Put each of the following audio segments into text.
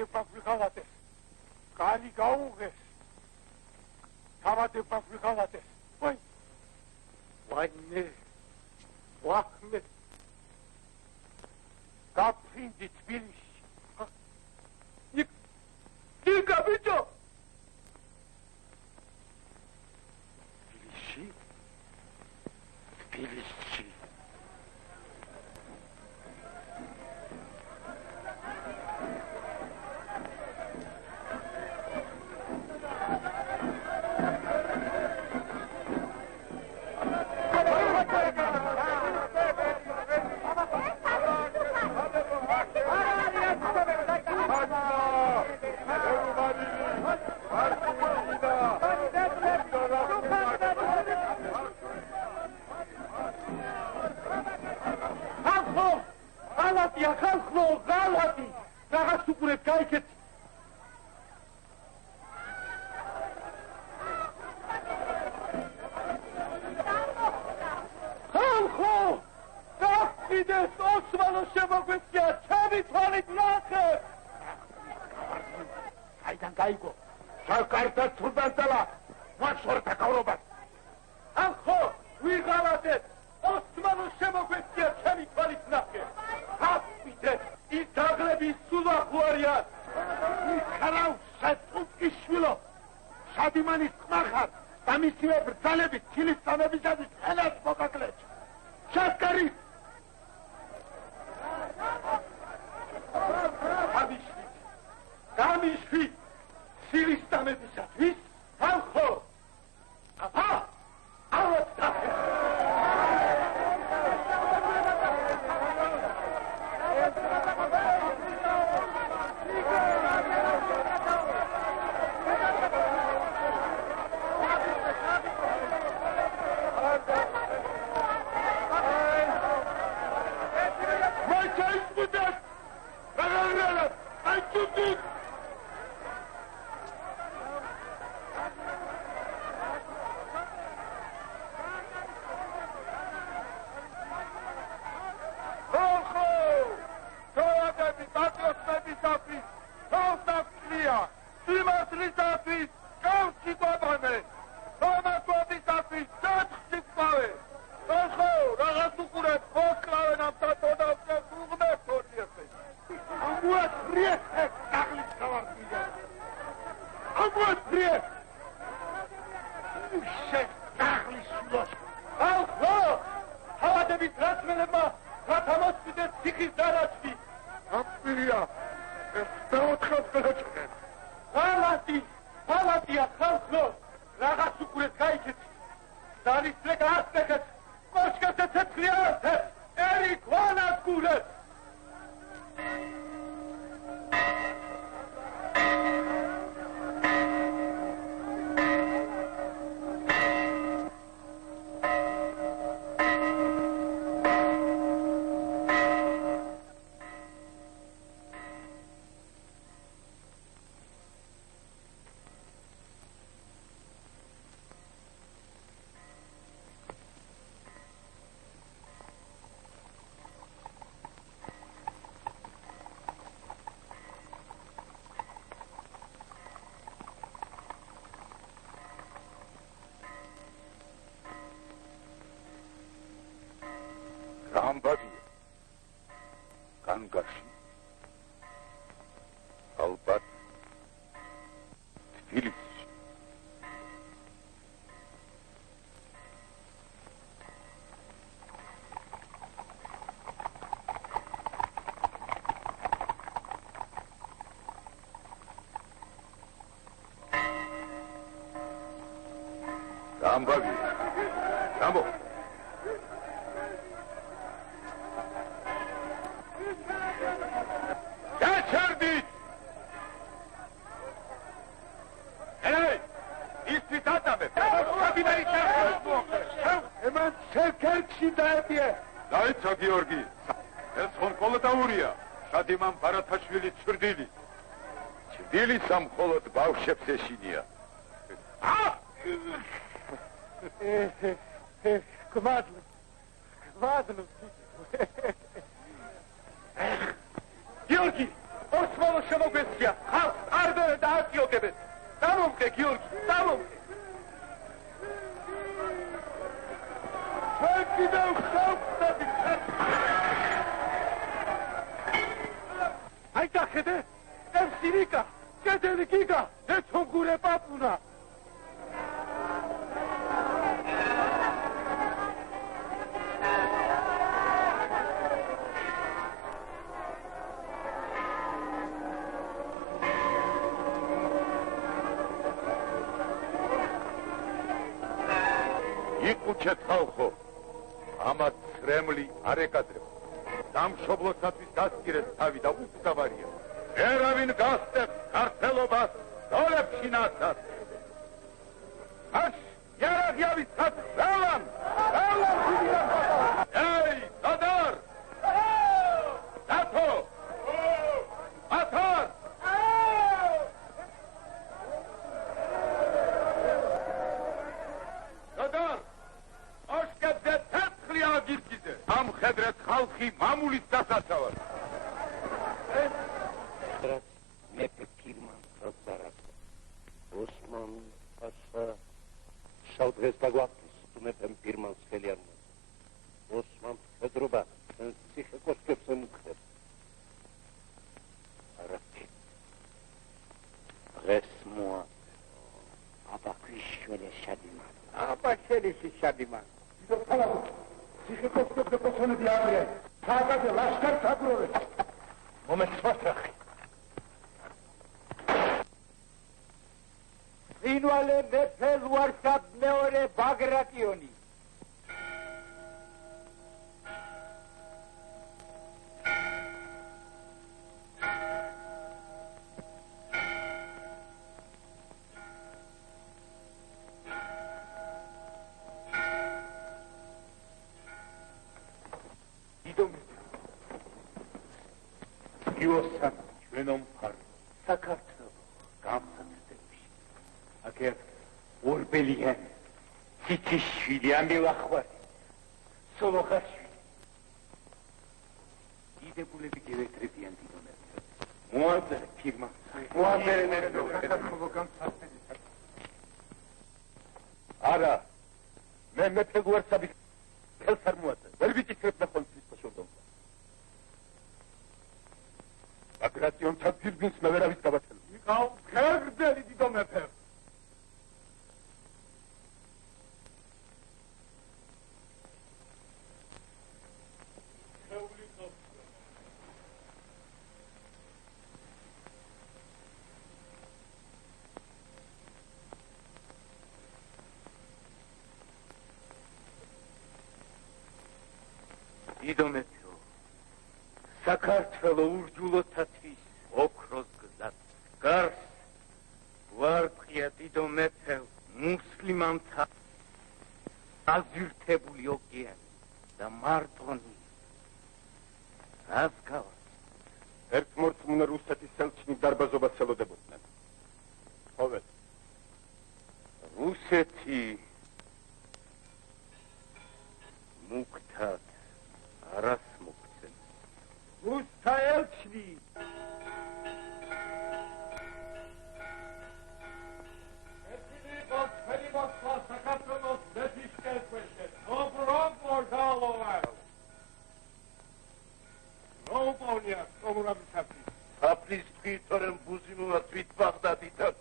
თავადება ვიღალატეს. კარი გაუღეს. თავადება ვიღალატეს. ვაინე. ვახმე. გაფრინდი თბილისში. ნიკა ბიჭო. თბილისში. Ambagi. Rambo. Geçerdik. Hey, istitata be. Tabii ben içerim. Hemen şeker çiğdeye diye. Dayıca Georgi. Es kolu da vuruyor. Şadiman Barataşvili Çırdili. Çırdili sam kolot bavşepseşiniya. Ah! Kımadlı. Kımadlı. Georgi, Osman სამოვალო შემოგვეცია. ხალხს არბევენ და აწიოგებენ. დამომხე, გიორგი, დამომხე. ჩვენ კიდევ ხალხსები აი დახედე, ერსირიკა, კედელი გიგა, ეცონგურე პაპუნა. იკუჩეთ ხალხო, ამათ ცრემლი არ ეკადრება. სამშობლოსათვის დასკირეს თავი და უგზავარია. ვერავინ გასწევს ქართველობას დოლებში ნაცად. აშ, იარაღიავიცად ველან! ეი, სადარ! დათო! ათარ! სადარ! ოშკებზე თერთხლი აგირგიზე! ამხედრეთ ხალხი მამულის დასაცავად! მეფე ფირმან პროცარაკა. ოსმან პაშა შავდღეს დაგვახდის მეფემ ფირმანს ხელი არ მოაწერა. ოსმან მხედრობა ციხე კოშკებს ემუქრებს. არაფერი. დღეს მოაწერა. აბა ქრიშველე შადიმან. აბა შენისი შადიმან. ციხე კოშკებზე პოსონები აღრია. სააკაზე ლაშქარს აგროვეთ. მომეცვათრახი. ინვალე მეფე ლუარსაბ მეორე ბაგრატიონი. იოსან ჩვენო მხარ საქართველო გამსაცდელში. აგერ ორბელიანი, ციციშვილი, ამილახვარი, სოლოხაშვილი. იდებულები გევეთრებიან დიდონებს. მოაწერე ფირმას. მოაწერე საქართველო გამსაცდელში. არა, მე მეფე ლუარსაბის ხელს არ მოაწერე. ვერ ვიკითხებ ნახონცის პაშორდომს. ბაგრატიონთა ფირმის მე ვერავის გავაცელო. იყავ ხერხდელი დიდო მეფე. დიდო მეფეო, საქართველო ურჯულოთათვის ოქროს გზად გარს ვარქვია დიდო მეფეო, მუსლიმანთა აზირთებული ოკეანი და მარტონი აზგავა. ერთმორწმუნე რუსეთის ელჩნი დარბაზობას ელოდებოდნენ. ხოვეთ. რუსეთი მუქთად არას მოგცემ. რუსთა ელჩნი აფრის თვითორემ ბუზიმოვა თვით ბაღდადიდან.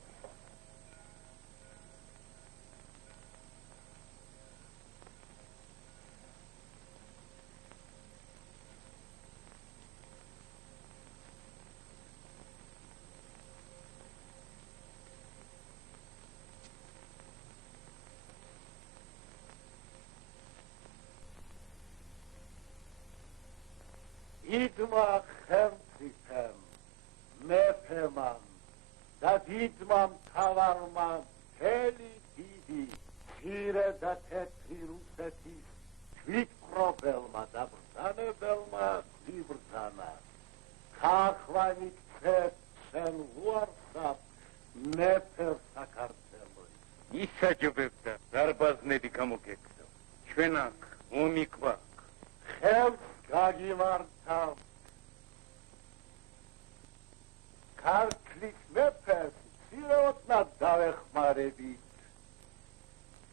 იდმა ხელმწიფემ, მეფემან და დიდმა მთავარმა მთელი დიდი მცირე და თეთრი რუსეთის თვითმფრობელმა და ბრძანებელმა იბრძანა. ქახვანი ქცეთ შენ ლუარსაბ მეფე საქართველოს. ისაჯობებდა დარბაზნები გამოგექცო. ჩვენ აქ ომი გვაქვს. ხელს გაგიმართავ. ქართლის მეფეს მცირეოდნად დავეხმარებით.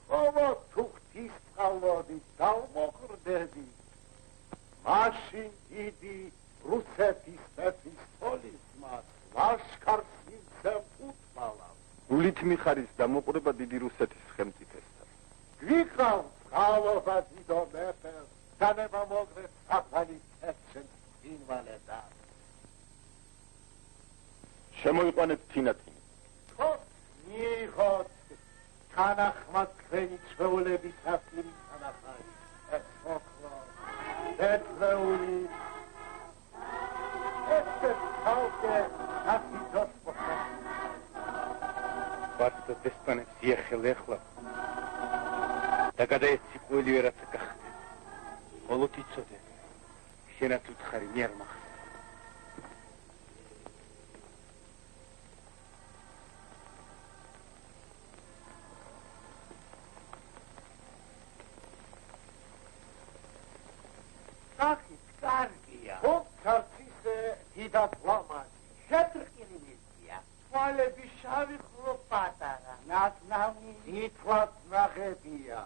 ხოლო თუ ღვთისმსწავლობით დავმოყრდებით, მაშინ დიდი რუსეთის მეფის თოლისმაც ლაშქარს მიცემ უთმალავ. გულით მიხარის დამოყრება დიდი რუსეთის ხელმწიფესთან. გვიყავს წყალობა დიდო მეფეს, დანება მოგრეთ საფრანის ცეცხლს ინვალედა. შემოიყვანეთ თინათინი. ხო, მიიღოთ თანახმად თქვენი ჩვეულების ასლი თანახარი. ეს ოქრო, ეწეული, ესე თავკე ასიტოს პოხა. ბარსო დესპანებს იეხელ ეხლა და გადაეცი ყველი ვერაც გახდე. ხოლო თიცოდე, შენაც უთხარი მიარ მახსოვს. სახით კარგია. თუმცაც ისე დიდად ლამაზი. შეტრყილი მისია. თვალები შავი ხრო პატარა. ნაცნავი თითქოს ნაღებია.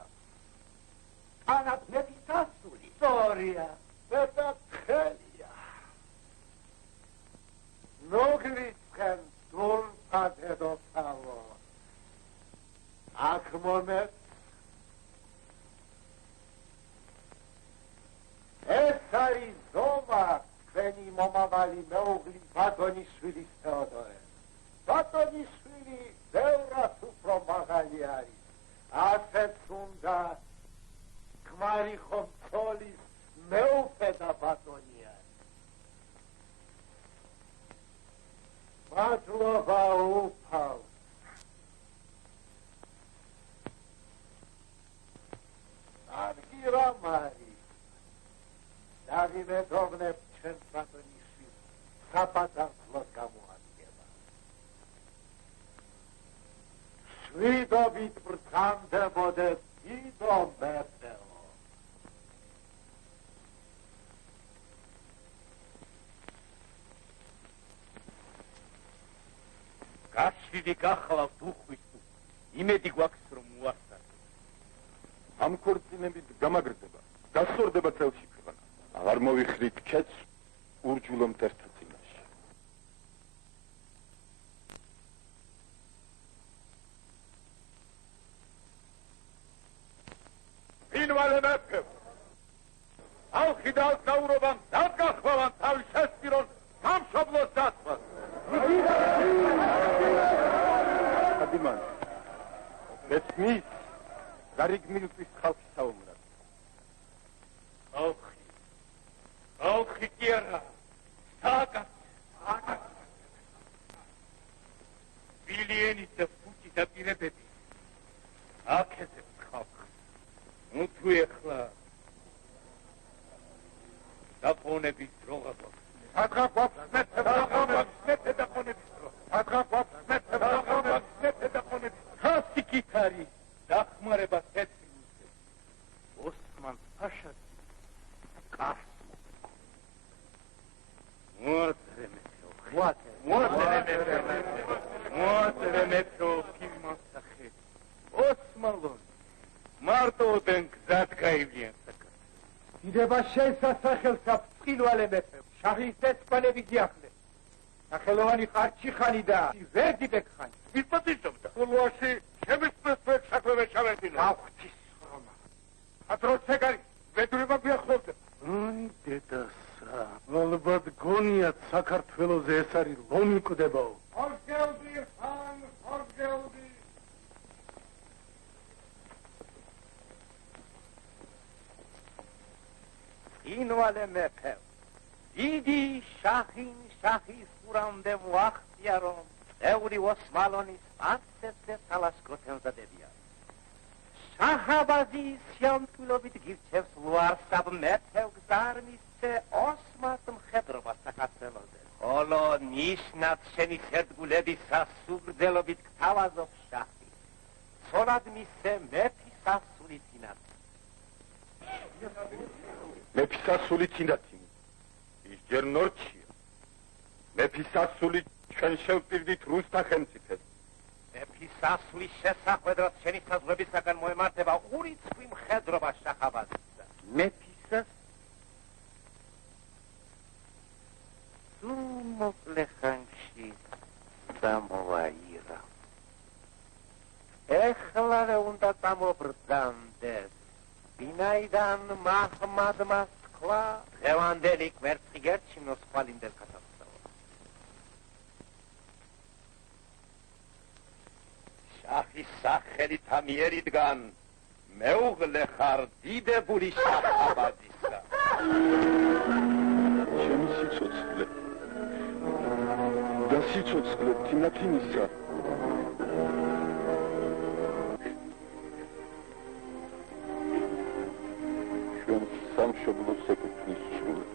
თანაც მეფის სასული. სწორია. მეფე თხელია. ნოგლისკენ დურფა დედოფალო. აქ მომეც ეს არის ზომა თქვენი მომავალი მეუღლის ბატონიშვილის თეოდორე. ბატონიშვილი ბევრად უფრო მაღალი არის. ასეც უნდა ქმარი ხომ ცოლის მეუფე და ბატონი არის. მადლობა უფალ. კარგი რამ არის. დავიმედოვნებ ჩვენს ბატონიშვილს საბატარძლოდ გამოადგება. შვიდობით ბრთამდებოდეთ დიდო მეფეო. გაშლიდი გახლავთ უხვის თუ იმედი გვაქვს რომ უასწარ. ამ ქორწინებით გამაგრდება, დასორდება წელში ქვეყანა. აღარ მოვიხრით ქეთს ურჯულო მტერთა წინაშე. ინვალე მეფე, ალხი და ალკაურობამ დაგახვალან თავის შესწირონ სამშობლოს დაცვას. ადიმან, მეცმის გარიგმილკის ხალხი საუბრად. ალხი კი არა, საკაც. ბილიენით და ფუჭი დაპირებები აკეთებს ხალხს. ნუ თუ ეხლა დაფონების დროა გვაქვს. ადღა გვაქვს მეფე დაფონების დრო. ადღა გვაქვს მეფე დაფონების დრო. ხასი კითხარი დახმარება ცეცხლზე. ოსმან ფაშა კარს მოაწერე მეფეო ფილმასახე. ოსმალონ მარტოდენ გზად გაივლიან საქართველოს. დიდება შესასახელსა წყილვალე მეფე. შაჰის დესპანები გიახლეს. სახელოვანი ყარჩიხანი და ვერდიბეკხანი. ვიპატიჟობდა. ხულვაში შემისწრებს საქმე ჩავედინო. აღვთის ხრომა. ათროცეგარი ვედურება გვიახლოვდება. აი დედასა, ალბათ გონიათ საქართველოზე ეს არის ლომიკვდებაო. ორგელდი ხან, ორგელდი. ინვალე მეფე, დიდი შაჰის ურამდე მოახდია, რომ წევრი ოსმალონის პარცეთზე სალაშქროდ ემზადებიან. შაჰაბაზის შემტკილობით გირჩევს ლუარსაბ მეფე გზარნისზე ოსმალთ მხედრობა საქართველოზე. ხოლო ნიშნად შენი სერდგულებისა სუგრძელობით გთავაზობს შაჰი. ცოლად მისცე მეფის სასული წინათ. მეფის სასული თინათინი. ის ჯერ ნორჩია. მეფის სასული ჩვენ შევტირდით რუსთა ხელმწიფეს. მეფის ასვლის შესახვედრად შენი საზღვრებისაგან მოემართება ურიცხვი მხედრობა შაჰაბაზისა. მეფისას თუ მოკლე ხანში დამოვაირა. ეხლა უნდა წამობრდამდეს. ვინაიდან მაჰმადმა თქვა დღევანდელი კვერცხი გერჩინოს ხვალინდელ კაცსაო. შაჰის სახელით ამიერიდან მეუღლე ხარ დიდებული შაჰაბაზისა. ჩემი სიცოცხლე და სიცოცხლე თინათინისა ჩვენ სამშობლოს ეკუთვნის სრულად.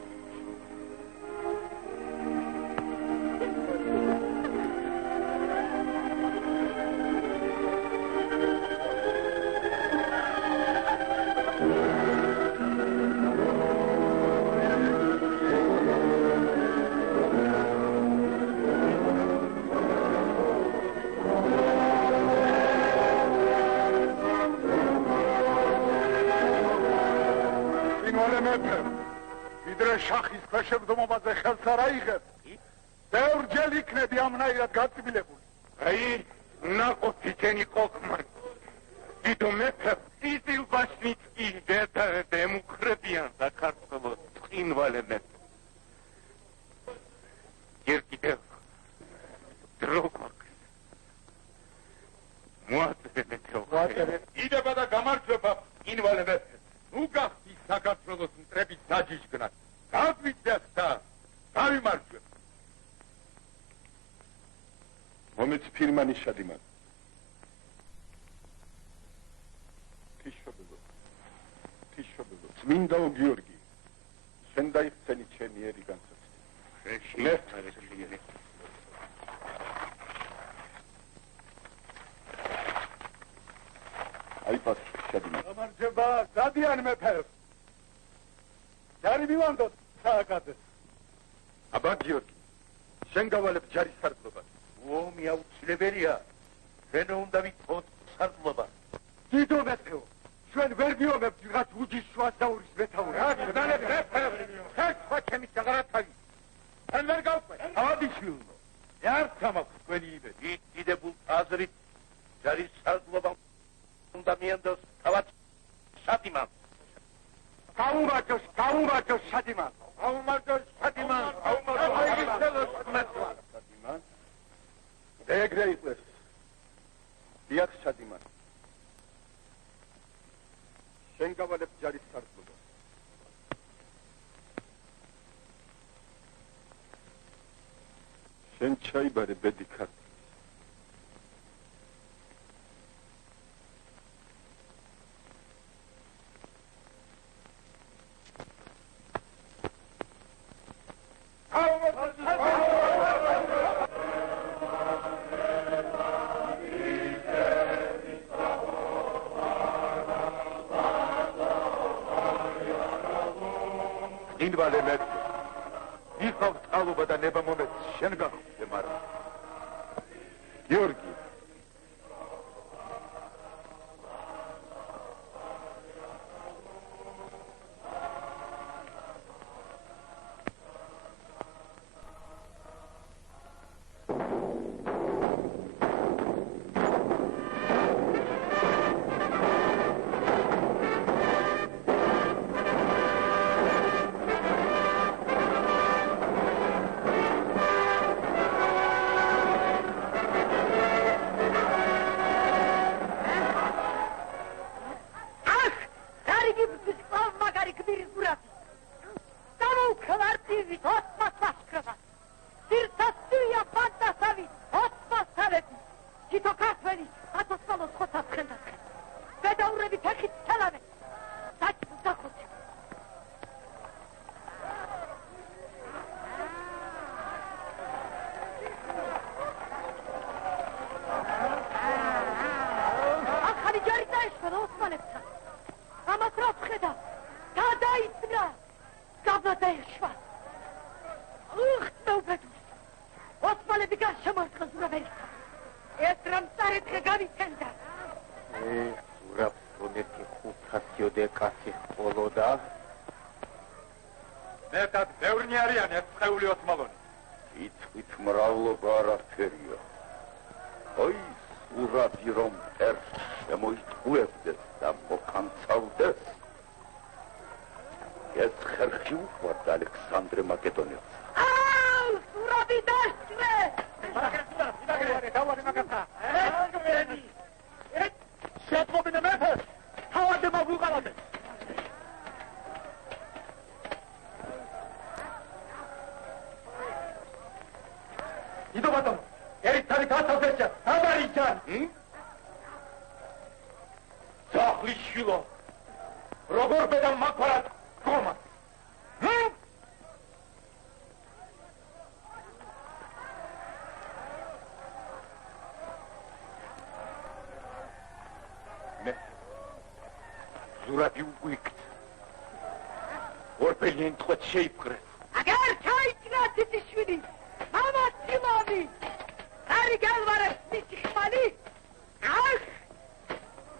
ვიდრე შახის ქვეშევრდომობაზე ხელს არ აიღებ, ბევრჯერ იქნები ამნაირად გაწმილებული. აი, ნაყოფი თენი ყოქმან. დიდო მეფე, სიცილბაშნიცკი დემუქრებიან საქართველოს წინვალე მეფე. երկիդև დროგმაკ. მოაწერე მეფე. იდება და გამარჯვება წინვალე მეფე. ნუ გახდი საქართველოს მტრების დაჯიჯგნად. გაგვიძიათ და გავიმარჯვებ. მომეც ფირმანი შადიმან. თიშობელო, წმინდაო გიორგი, შენ დაიხსენი ჩემი ერი განსაცდელი. აი პასუხი შადიმან. გამარჯვება დადიან მეფეს. ჯარი მივანდოთ სააკაძეს. აბა გიორგი, შენ გავალებ ჯარის სარდლობას. ომი აუცილებელია. ჩვენ უნდა ვიტყოთ სარდლობა. დიდო მეფეო, ჩვენ ვერ ვიომებთ ვიღაც უჯის შუასაურის მეთაურს. რა გძანებ მეფე? ხერხვა ჩემი საღარათავი. თან ვერ გავყვე. ავადიშვილო, ერთმა მაქვს თქვენი იმედი. დიდებულ აზრით ჯარის სარდლობა უნდა მიენდოს თავად შადიმან. გაუმარჯოს შადიმან. გაუმარჯოს შადიმან. შადიმან. ეგრე იყოს. დიახ შადიმან. შენ გავალებ ჯარის სარდლობას. შენ ჩაიბარე ბედი ქართლის. ინვალე მეფე, ვიყავ წყალობა და ნება მომეც შენ გახვიდე, მაგრამ გიორგი, შემორწყა ზურაბელი. ეს რამ წარეთქე გავიცენდა. ზურაბს რონეთი 500 კაცი ყოლოდა. მეტად ბევრი არიან ეს წეული ოსმალონი. იწვით მრავლობა არაფერია. აი, ზურაბი რომ ერს შემოიტყუებდეს და მოკანცავდეს. ეს ხერხი უყვარდა ალექსანდრე მაკედონელს. ზურაბი დასწრე! შეატყობინე მეფე! თავადე მოგვიყავადე! იდო ბატონო, ერისთავით ასავდერჭა, ამარიჯან! ძახლის შილო, როგორ ბედა მაქვარად გომა! ზურაბი უგვიქთ. ორბელი ენტყვეთ შეიფყრეს. აგარ ჩაიჭრა თითიშვილი, მამაც ცილავი, არი გალვარეს მისი ხმალი,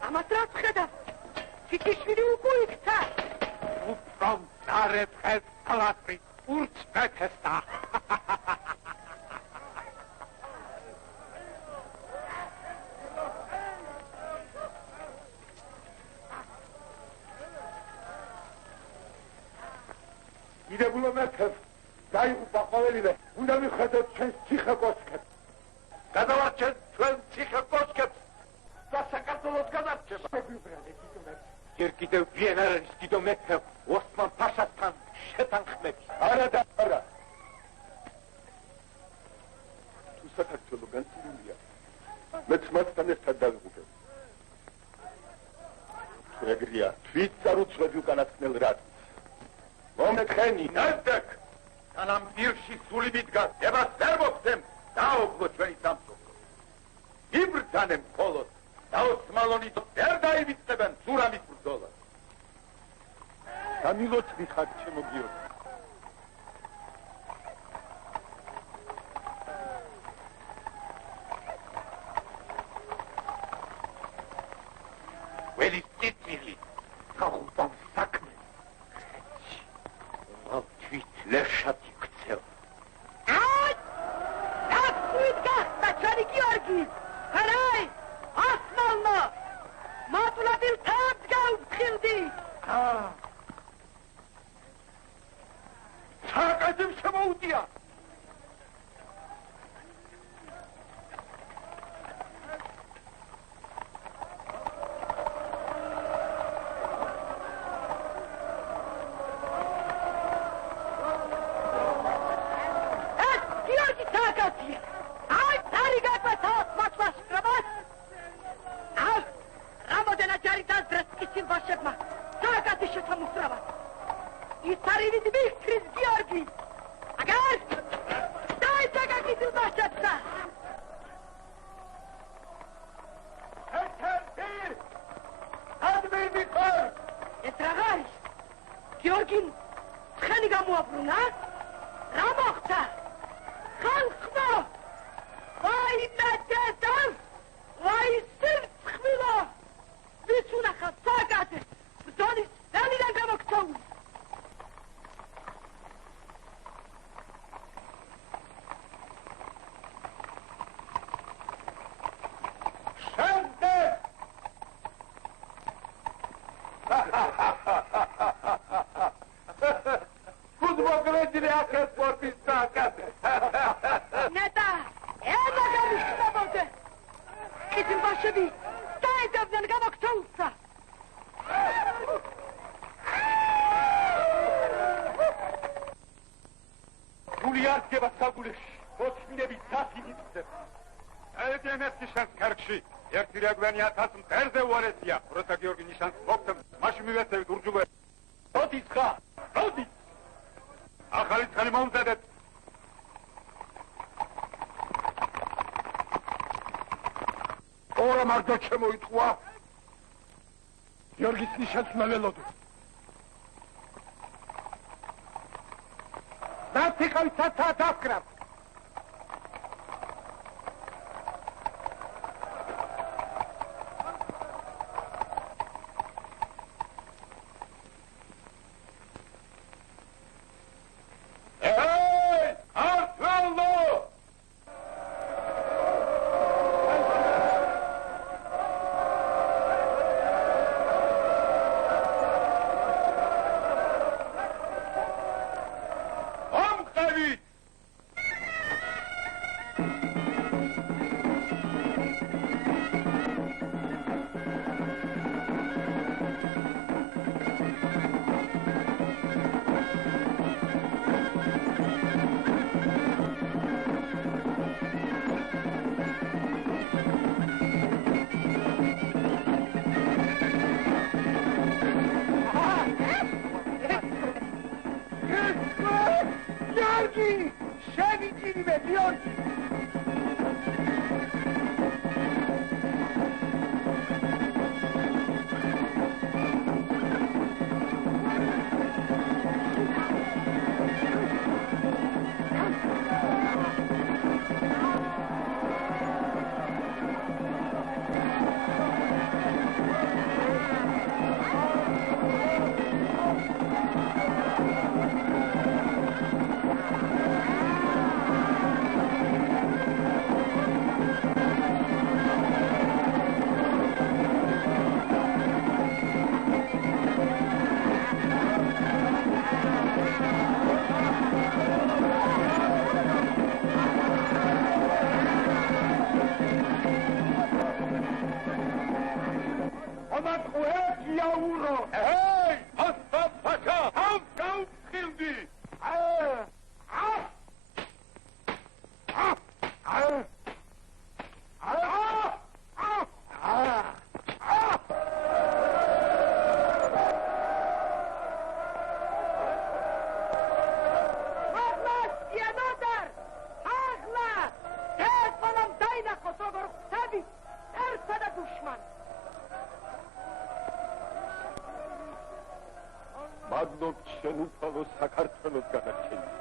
ამას რაც ხედავ, თითიშვილი უგვიქთა. უბრალ წარებ ხეს ალასრი, ურც მეთესტა. იდებულო მეფე, დაიღუპა ყოველივე, უნდა მიხედოთ ჩვენს ციხე კოშკებს. გადავარჩენთ ჩვენ ციხე კოშკებს და საქართველოს გადარჩება. ჯერ კიდევ ვინ არ არის დიდო მეფე, ოსმან ფაშასთან შეთანხმები. არა და არა. თუ საქართველო განცილულია, მეც მასთან ერთად დავიღუპებ. თუ ეგრეა, თვით წარუძღვები უკანასკნელ რადს. მომეთხენი, ნაზდაკ! სანამ პირში სული მიდგას, ებას ვერ მოხდემ, დაოგლო ჩვენი სამსოფლო. იბრძანემ მხოლოდ, და ოსმალონი ვერ დაივიწყებენ ზურაბის ბრძოლას. გამილოცდი ხარ ჩემო გიორგი. ველის წიწილი, ხახუპავ საქმე. თვით ლეშად იქცევ. დაგხვით გახდა ჩვენი გიორგი! ჰარაი! ოსმალო! მატულადილ თავს გავფრთხილდი! სააკაძემ შემოუტია! შემოიტყვა გიორგის ნიშანს მელელოდო. და თიხავი საცა დაფკრავ. მადლობთ შენ უფალო საქართველოს გადარჩენით.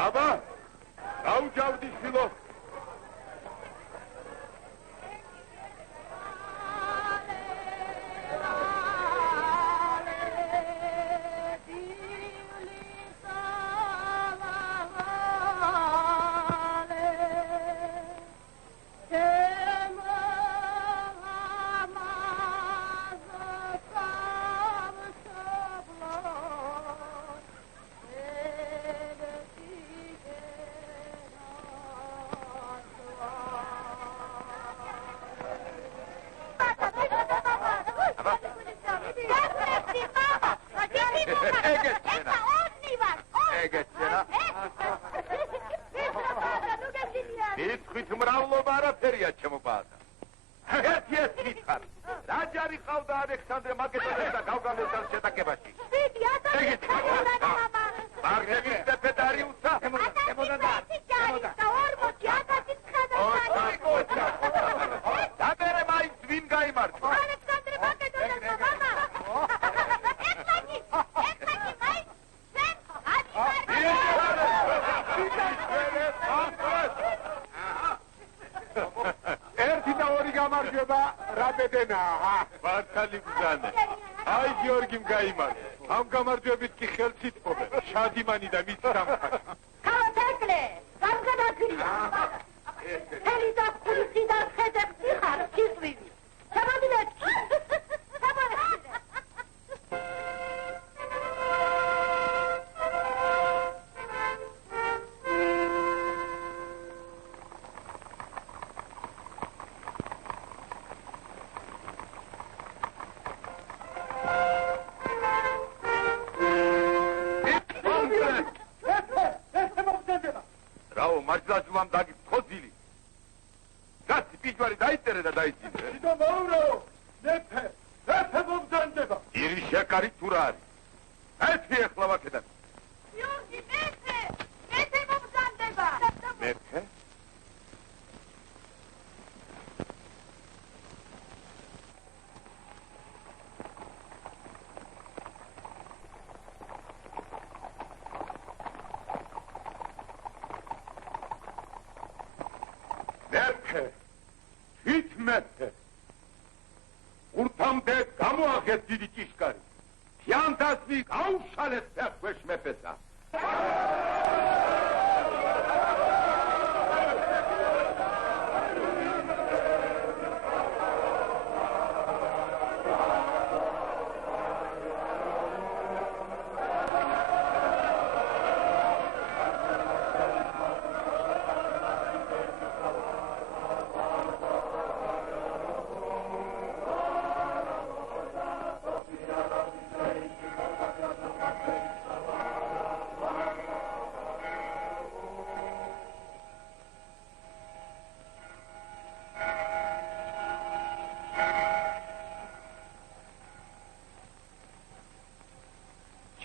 აბა, გაუჯავდი შვილო.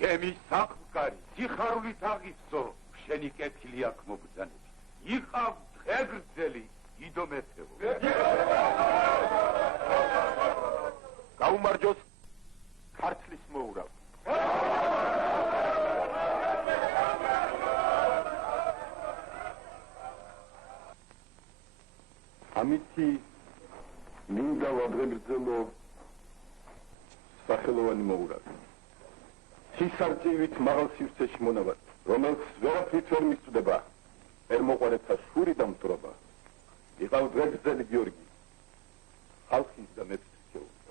ჩემი საქმკარი სიხარულით აღიწო შენი კეთილი აქ მოგზანები იყავ დღეგრძელი იდო მეფეო გაუმარჯოს ქართლის მოურავ ამითი მინდა ვადღებრძელო სახელოვანი მოურავი სისარწივით მაღალ სივრცეში მონავად, რომელს ვერაფრით ვერ მისწვდება, ვერ მოყვარეთა შური და მტრობა. იყავ დღეგრძელი გიორგი, ხალხის და მეფის სჩეულში.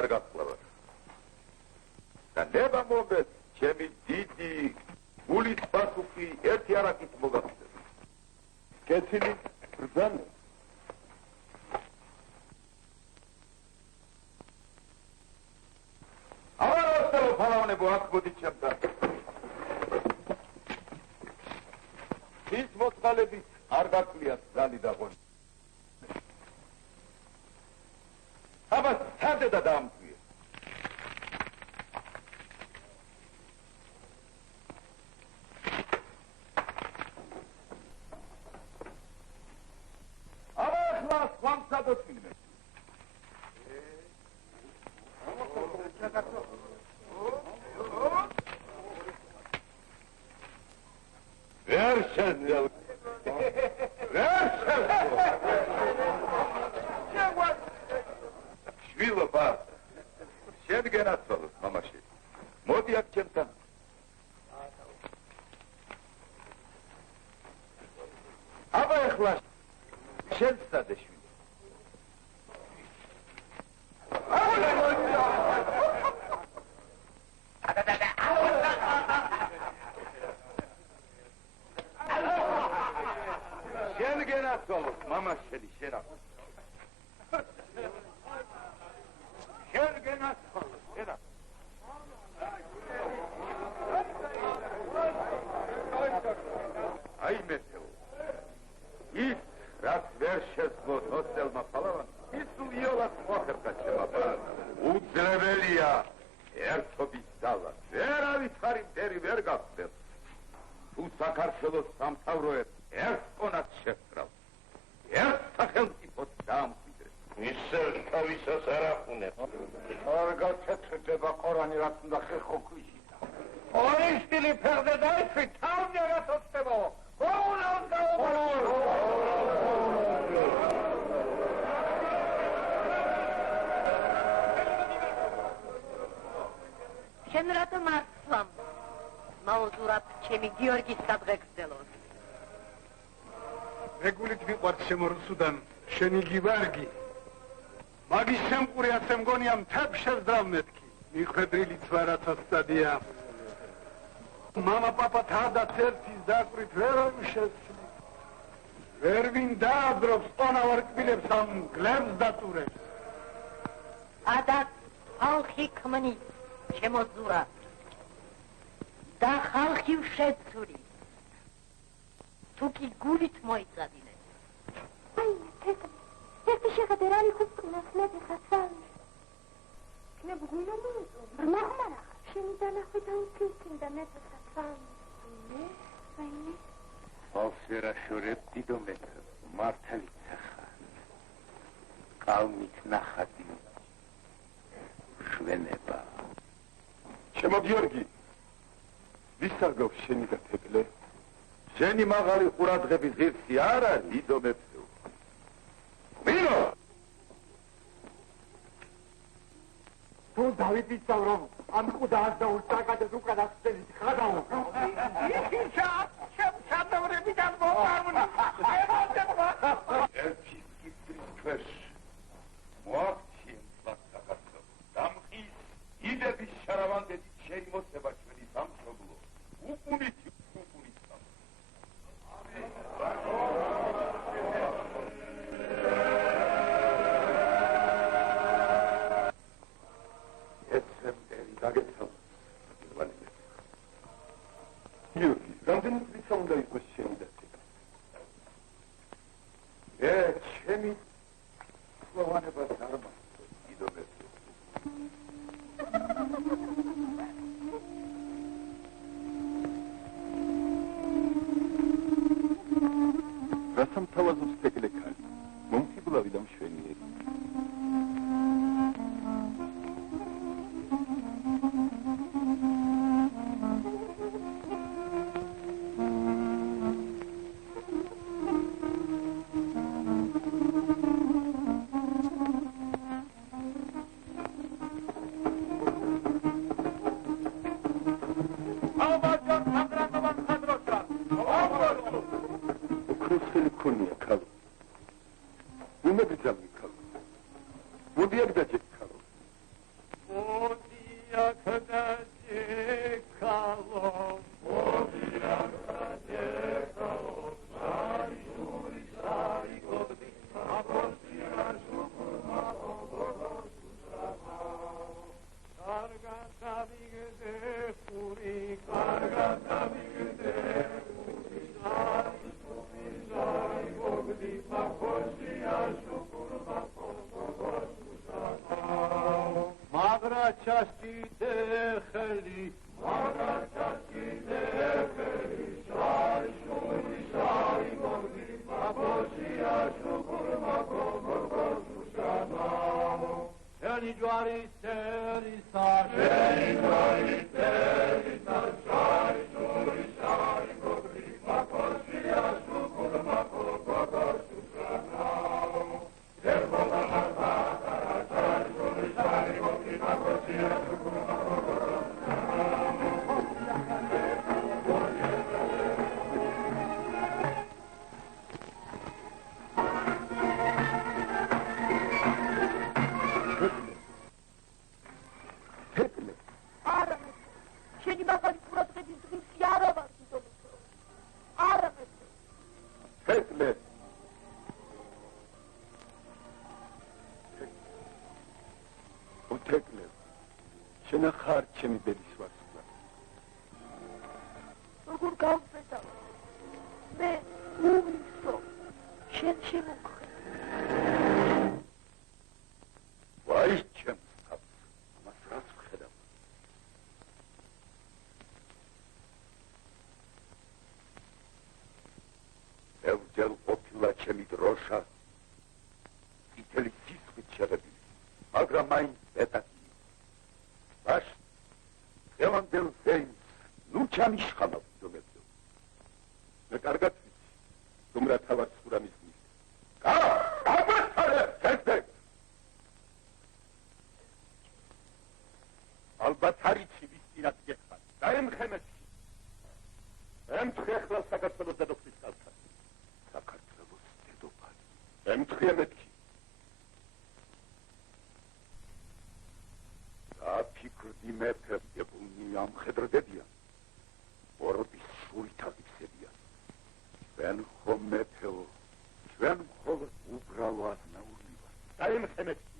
არ გახლავარ და ნება მომდეთ ჩემი დიდი გულის პასუხი ერთი არაკით მოგახსენე კეთილი ბრძანე ავაროსტელო ფალავნებო აქ მოდი ჩემთან ის მოწყალებით არ გაკლიათ ძალი და ღონი და დაამკვიე. ახლა სამსადოს ვინმე. ვერ შეძლო. ვერ შეძლო. შვილობა. შენ გენაცვალოს მამაში. მოდი აქ ჩემთან. აბა ეხლა შენ სადე შვილი. შენ გენაცვალოს მამა შენი შენა. შენ გენაცვალოს შენა. აი მეთეო. ის რაც ვერ შეძლო თოსელმა პალავან ის უიოლად მოხერხა შემაბარა. უძლებელია ერთობის ძალა. ვერავის ხარი მტერი ვერ გახსნეს. თუ საქართველოს სამთავროებს ერთ კონად შეჰკრავს. ერთ სახელმწიფოს დაამკვიდრებს. ისევ თავისას არ ახუნებს. არ გაცეცხლდება ყორანი რაც უნდა ხეხო ქვიშიდა. ორი სტილი ფერდე დაიწყი თავზე გაცოცხლებაო. შენ რატომ არ ვსვამ? მაუზურად ჩემი გიორგის გადღეგრძელოს. რეგულით მიყვარს შემორსუდან შენი გივარგი. მაგის შემყური ასე მგონია მთებ შევძრავნეთკი. მიხვედრილიც ვარაცა სტადია. მამა პაპა თავდაც ერთის დაკვირით ვერ შეცვლი. ვერ ვინ დაადრობს ყონავარ კბილებს ამ გლებს დატურებს. ადაც ხალხი ქმნის შემოზურა და ხალხი შეცური. თუ კი გულით მოიწადინე. აი, ერთი შეხედე რა იქუწინოს მეფე ხასალი. ნებ გულობო, მაღმარა, შენი დანახვი დაუწინდა მეფე ხასალი. აი, ალსერა შორებ დიდო მეფე, მართალიცა ხარ. კალმით ნახატი შვენება. შემო გიორგი, ვისარგავს შენი და თეკლე? შენი მაღალი ყურადღების ღირსი არ არის დიდო მეფეო. მინო! თუ დავითიცავ რომ ამ ყუდას და უსტაკადეს უკადას წელი ხადაო. ისა ჩემსადავრებიდან მოვარუნე. ერთის კითხვის ქვეშ მოაქცია საქართველოს. დამხის იდების შარავანდებით შეიმოსება ჩვენი სამშობლო. უკუნით გიორგი, რამდენი წლისა უნდა იყოს შენი და თეკლე? ჩემი სლოვანებას არ მაქვს, დიდო მეფე. რასამ თავაზობს თეკლე ქალი? მომხიბლავი და მშვენიერი. ჩასჭიდე ხელი შარი შური შარი მორგი აბოშია შუქურმა გოგორგორგორგუშანამო შენი ჯვარის წერისა შენი ჯვარის წერისა შარი შური შარი მორგი აბოშია შუქურმა გოგორგორგუშანამო ერბოლა ჰარბატარა შარი შური შარი მორგი აბოშია შუქურმა შენახარ ჩემი ბედის ვარსკვლავი. როგორ გავბედა? მე უვისო შენ შემოგხვე. ვაი ჩემს თავს, ამას რაც ვხედავ. ევჯერ ყოფილა ჩემი დროშა, წითელი სისხლით შეღებილი, მაგრამ მაინც ბედად ევანდელ ზეინს, ნუ ჩამიშხამავ ზოგადად. მე კარგად ვიცი, რომ რა თავად სურა მისმის. გაბასარე, ფესდე! ალბათ არიცი ვის წინათ გეხარ. დაემხემეთში. ემთხე ახლა საქართველოს დედოფლის კალთად. საქართველოს დედოფალი. ემთხე მეთქი. ფიქრდი მეფე გებუნი ამხედრდებიან ორობის შურით აღიქცებიან ჩვენ ხომ მეფეო ჩვენ მხოლოდ უბრალო აზნაური ვართ დაემხემეთქი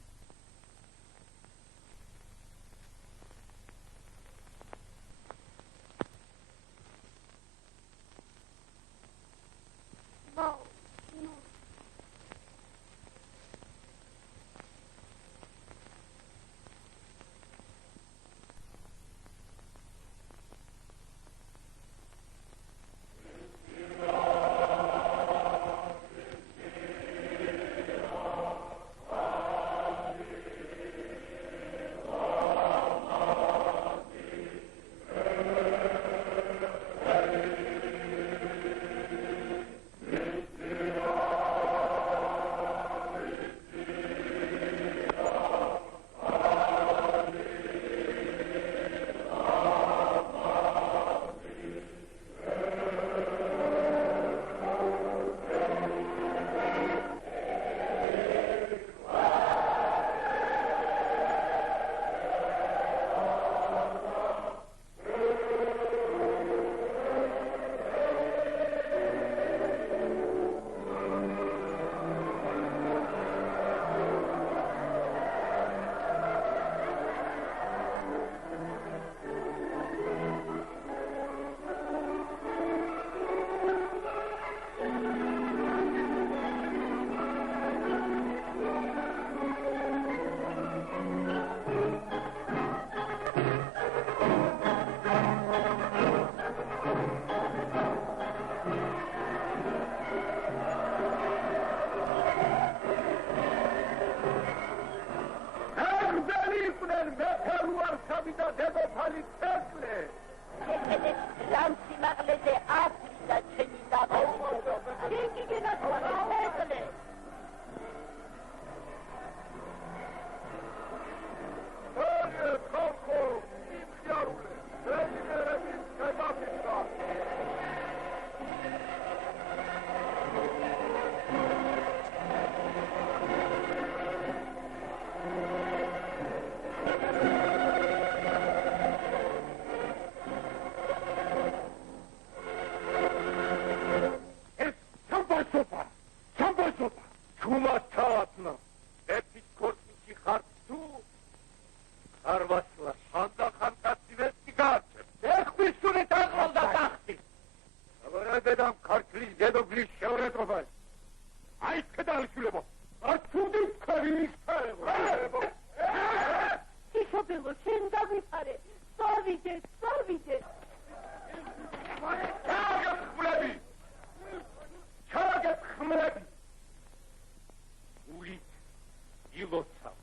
გილოცავ.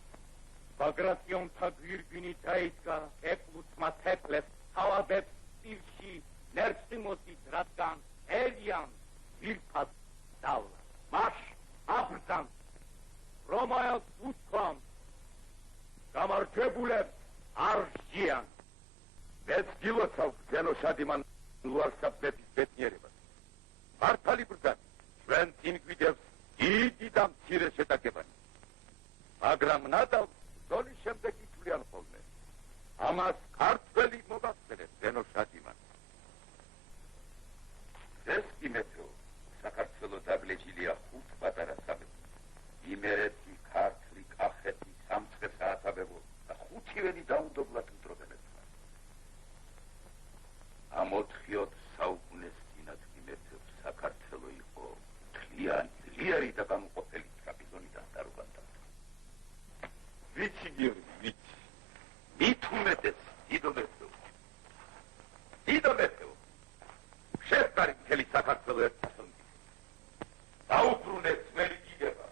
ბაგრატიონთა გვირგვინი დაიდგა ეკლუცმა თეფლებს, თავადებს სტილში ნერვში მოსით, რადგან ელიან ძირფად დავლა. მას აბრძანს, რომაელს უთქვამს, გამარჯვებულებს არ სჯიან. მეც გილოცავ ბრძენო შადიმან ლუარსაბების ბედნიერებას. მართალი ბრძანი ჩვენ წინ გვიდევს დიდი და მცირე შეტაკებანი. მაგრამ ნადავლს ბრძოლის შემდეგ ითვლიან ხოლმე. ამას ქართველი მოგახსენებს ბრძენო შადიმან. ეს კი მეფეო, საქართველო დაბლეჭილია 5 პატარა სამეფო. იმერეთი, ქართლი, კახეთი, სამცხე საათაბებო და 5-ვენი დაუნდობლად მტრობენ ერთმანეთს. ამ 4 საუკუნეს წინათ კი მეფეო საქართველო იყო მთლიანი, ძლიერი და გამოყოფელი ტრაპიზონიდან დარუგანდა. ვიცი გიორგი, ვიცი. მით უმეტეს დიდო მეფეო. დიდო მეფეო. შეფარი მთელი საქართველო ერთსონდი. დაუბრუნე ძმელი დიდება.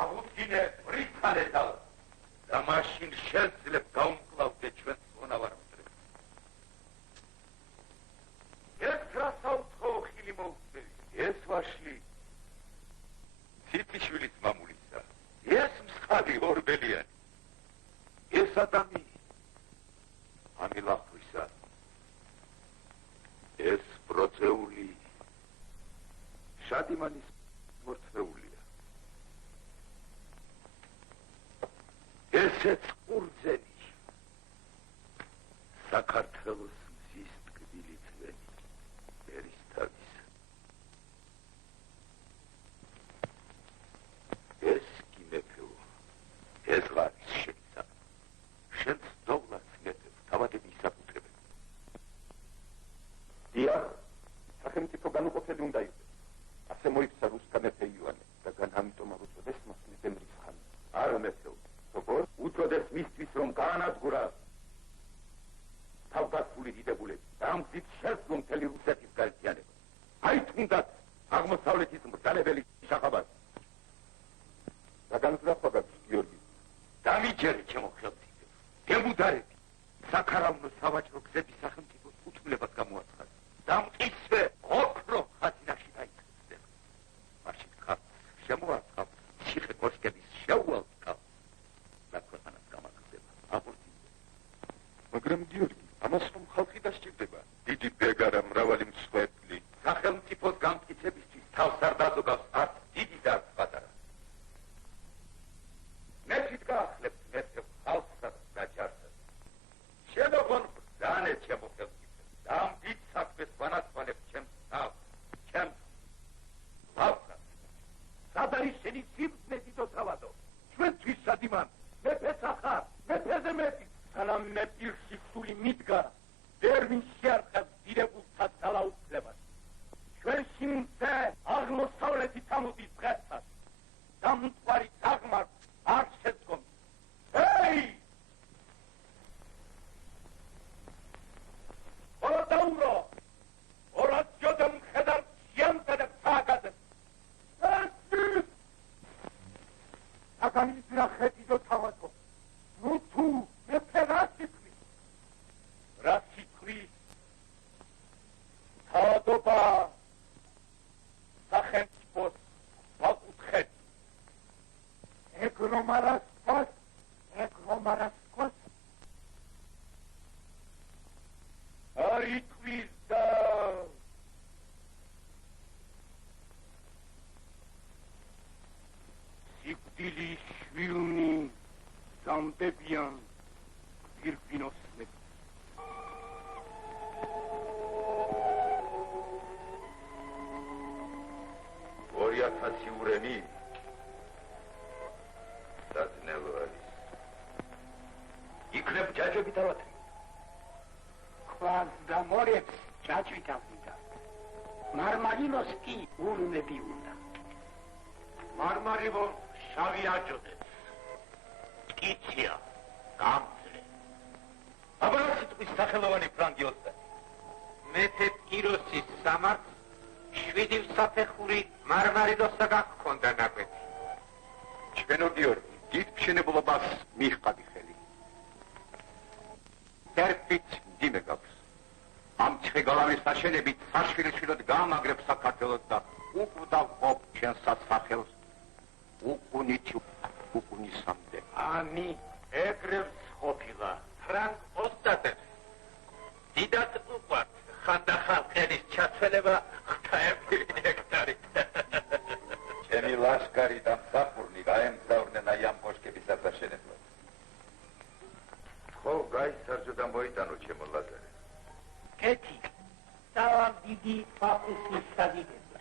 აღუდგინე ბრიტანე და მაშინ შეძლებ გაუმკლავდე ჩვენს მონავარმწრებს. ეს რა საუცხოო ხილი მოუწევი, ეს ვაშლი ციტიშვილის მამულისა, ეს მსხალი ორბელიანი, ეს ადამი ამილახვისა, ეს პროცეული შადიმანის მორწეულია. ესეც ყურძენი საქართველოს მზის ტკბილი ძველი ერისთავის. ეს კი მეფეო, ეს არის შენისა. შენს დოვლას მეფეო, თავადები ისაკუთრებენ. დიახ, სახელმწიფო განუყოფელი უნდა იყოს. ასე მოიქცა რუსთა მეფე ივანე და ამიტომ არ უწოდეს მას მეფემრის ხანი. არა მეფეო, როგორ? უწოდეს მისთვის რომ გაანადგურა თავდაცული დიდებულები და ამ გზით შესძლო მთელი რუსეთის გაერთიანება. აი თუნდაც აღმოსავლეთის მბრძანებელი შაჰაბაძე. რა განზრახვა გაქვს გიორგი? დამიჯერე ჩემო ხელმწიფე. გემუდარები საქარავნო სავაჭრო გზების სახელმწიფოს უთმილებას გამოაცხადა. და მტკიცე ოქრო ხაზინაში დაიწყეს. მაშინ ხალხს შემოაწყავ ციხე კოშკების შეუალტყავ და ქვეყანას გამაგრდება. აბორტი. მაგრამ გიორგი, ამას რომ ხალხი დასჭირდება. დიდი ბეგარა, მრავალი მსხვერპლი. სახელმწიფოს გამტკიცებისთვის თავს არ დაზოგავს არც დიდი და არც პატარა. მეფით გაახლებთ მეფე ხალხსა და ჯარსაც. შემოღონ ბრძანე ჩემო ხელმწიფე და ამ დიდ საქმეს ვანაცვალებ ჩემს თავს, ჩემს ლავკას. სად არის შენი სიბრძნე დიდო თავადო? ჩვენთვის შადიმან, მეფეც ახარ, მეფეზე მეტი. სანამ მე პირში სული მიდგა, ვერ მიშიარხებს დიდებულთა ძალაუფლებას. ჩვენში მზე აღმოსავლეთით ამოდის დღესაც. დამტვარი დაღმართს არ შეძგონ. ჰეი! ორდაურო! ორაციო მხედარ იანტადებ სააგადებ. აგანიზრა ხედიდო თავადო. ნუ თუ მეფე რა სიკვი? რა სიკვი? თავადობა სახელმწიფოს ვაკუთხეთ. ეგრომარასკოს არ იტყვის და სიკვდილი შვილნი დამდებიან გვირგვინოს მეფეს. 2000 ურემი დაწნელო არის. იქნებ ჯაჯები დავათრიო. ქვას და მორებს ჯაჭვით ავიდა. მარმარილოს კი ურმები უნდა. მარმარილო შავი აჯოდებს. კიცია, გამძლე. აბა რა სიტყვის სახელოვანი ფრანგი ოსტატი? მეფე პიროსის სამართ 7 საფეხური მარმარილოსა გაქონდა ნაკვეთი. ჩვენო გიორგი, დიდ მშენებლობას მიჰყავი ხელი. ერთით მძიმე გაქვს. ამ ციხე-გალავნის აშენებით საშვილიშვილოდ გაამაგრებ საქართველოს და უკვდავყოფ ჩვენს სასახელს უკუნით უკუნისამდე. ამი ეგრევს ყოფილა ფრანკ ოსტატებს. დიდად უყვართ ხანდახან ყელის ჩაცველება ღვთაებრივი ნექტარით. ჩემი ლაშქარი და მსახურნი გაემგზავრნენ აი ამ კოშკების აშენებლად. ხო, გაისარჯო და მოიტანო ჩემო ლაზარე. კეთი, დავარ დიდი პაპუსის სადიდებია.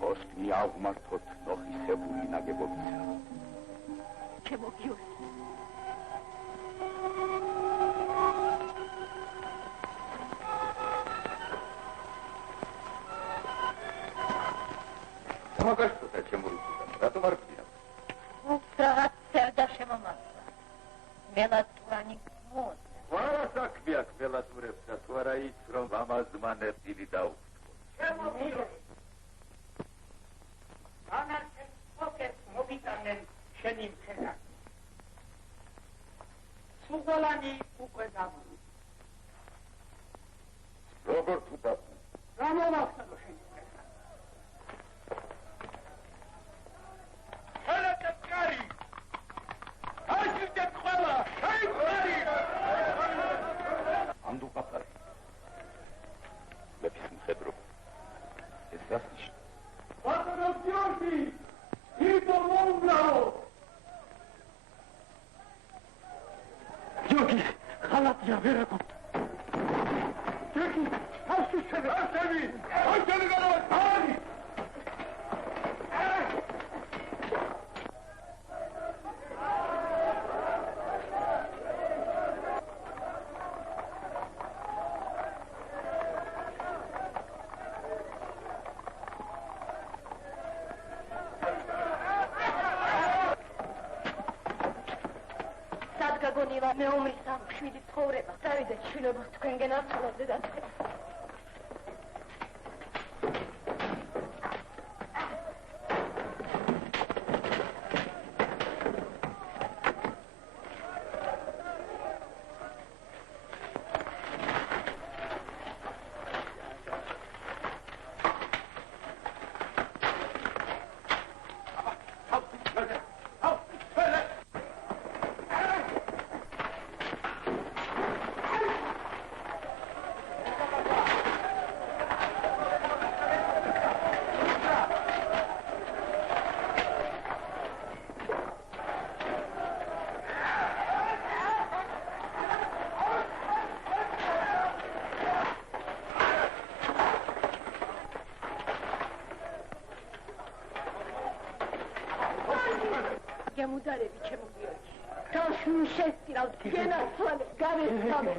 კოშკი ავმართოთ ნოხისებური ნაგებობისა. ჩემო გიორგი. მაგაშტა ჩემურუდა. რატომ არ გძინავ? რაღაც წერდა შემომართვა. მელატურანი მოწ. რა საქმე აქვს მელატურებსა თუ არა ის რომ ამაზმან ერთილი დაუხტო. ჩემო გიორგი. ანარჩენ ფოკერს მოვიტანენ შენი მხედა. სუღოლანი უკვე დამული. როგორ თუ და რა მომახსენო შენი მხედა? ხელეთ კარი! აიჭირეთ ყველა! აიჭარი! ანდუყაფარი. მეფის მხედრობა. ეს რასნიშნავს? ბატონო გიორგი! იდო მოუბრალო! გიორგი, ხალატია ვერ აკვთ. გიორგი, ასწავლე, ასწავლე გარავა! გაგონილა მეომრის ამ შვილი ცხოვრება. დავიდეთ შვილებო თქვენგენ აცოლავ დედათხე. გემუდარები ჩემო გიორგი. თავშუ შესწირავ გენაცვალე გარესამე.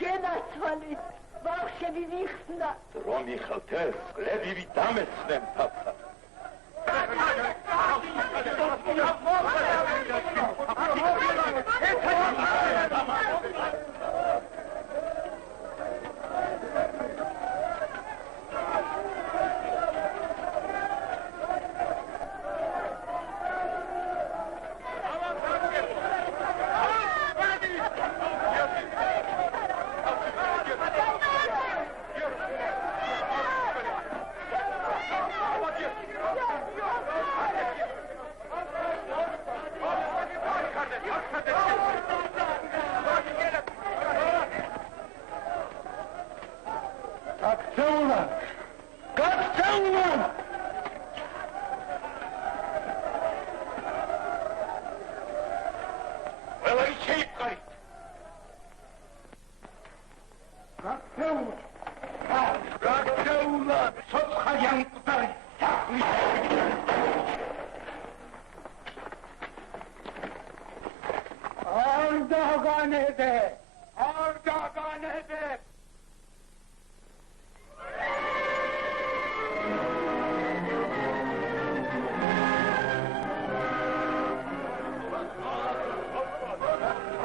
გენაცვალე ბავშვები ვიხსნა. რომ იხავთ ეს ყლებივი დამეცნემ თაფსა.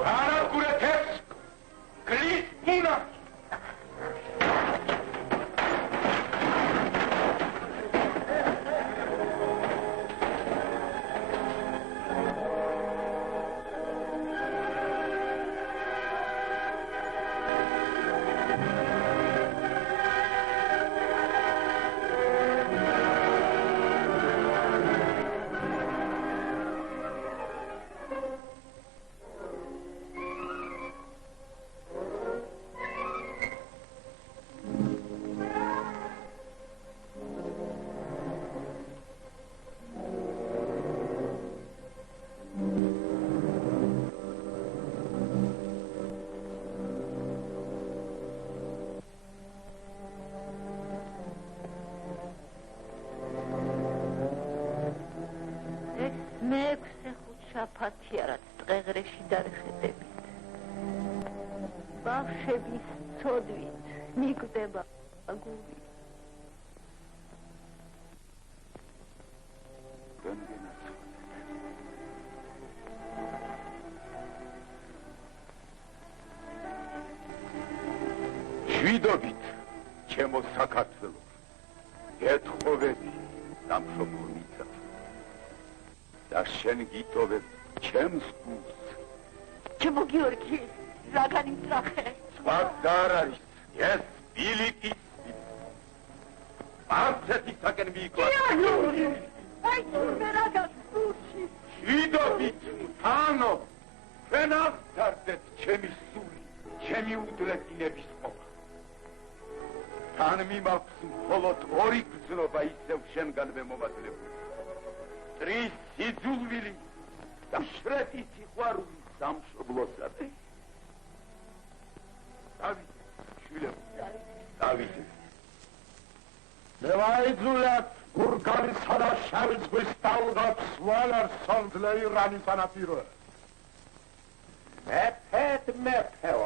Ana curetes! Gris una! მიდარხედებით. ბავშვების ცოდვით მიკვდება გული. შვიდობით, ჩემო საქართველო, ეთხოვები დამშობლობიცა და შენ გიტოვებ ჩემს გულს. ჩემო გიორგი, რაგანი მწახე? სხვაც არ არის, ეს ბილიკის მარცეთისაკენ მიიყვანს. გიორგი, აი მე რაგან სულში. შვიდობით, თანო, ჩვენ აღწარდეთ ჩემი სული, ჩემი უდრეკინების ყოფა. თან მიმაქვს მხოლოდ ორი გრძნობა ისევ შენგანვე მომაძლებული. ტრის სიძულვილი და შრეთი სიყვარული სამშობლოსადმი. დავით, შვილებო, დავით. მე ვაიძულებ გურგანისა და შავი ზღვის ტალღებს ვალერსონ ძლეირანის ანაპიროა. მეფეო.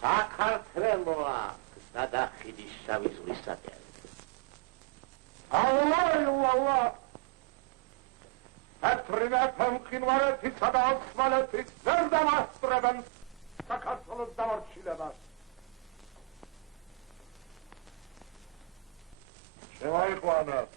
საქართველოა გადახიდი შავი ზღვისაკენ. ალლა ეთრინეფ მყინვარეთისა და ოსმალეთის ვერ დამასწრებენ საქართველოს დამორჩილებას. შევაიყვანოთ.